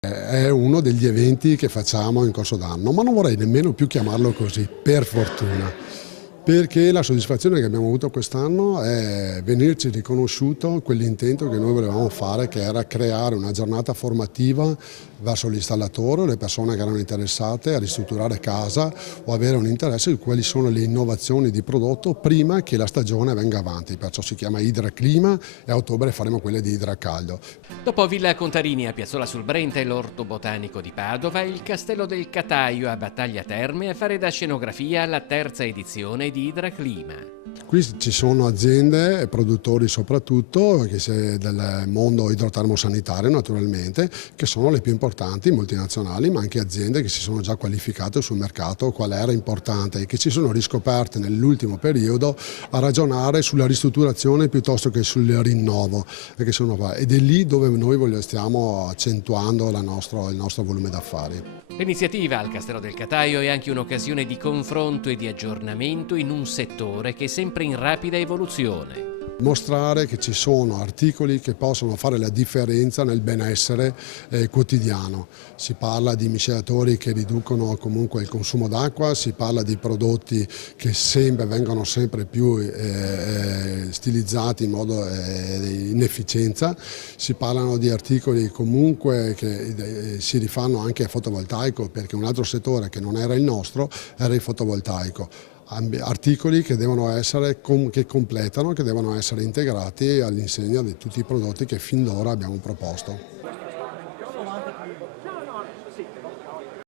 È uno degli eventi che facciamo in corso d'anno, ma non vorrei nemmeno più chiamarlo così, per fortuna, perché la soddisfazione che abbiamo avuto quest'anno è venirci riconosciuto quell'intento che noi volevamo fare, che era creare una giornata formativa verso l'installatore o le persone che erano interessate a ristrutturare casa o avere un interesse di quali sono le innovazioni di prodotto prima che la stagione venga avanti, perciò si chiama Idraclima e a ottobre faremo quelle di Idracaldo. Dopo Villa Contarini a Piazzola sul Brenta e l'Orto Botanico di Padova, il Castello del Cataio a Battaglia Terme a fare da scenografia alla terza edizione di Idraclima. Qui ci sono aziende e produttori soprattutto del mondo idrotermosanitario naturalmente, che sono le più importanti, multinazionali, ma anche aziende che si sono già qualificate sul mercato, qual era importante e che ci sono riscoperte nell'ultimo periodo a ragionare sulla ristrutturazione piuttosto che sul rinnovo. Ed è lì dove noi stiamo accentuando il nostro volume d'affari. L'iniziativa al Castello del Cataio è anche un'occasione di confronto e di aggiornamento in un settore che è sempre in rapida evoluzione. Mostrare che ci sono articoli che possono fare la differenza nel benessere quotidiano. Si parla di miscelatori che riducono comunque il consumo d'acqua, si parla di prodotti che vengono sempre più stilizzati in modo in efficienza, si parlano di articoli comunque che si rifanno anche al fotovoltaico, perché un altro settore che non era il nostro era il fotovoltaico. Articoli che devono essere, che completano, che devono essere integrati all'insegna di tutti i prodotti che fin d'ora abbiamo proposto.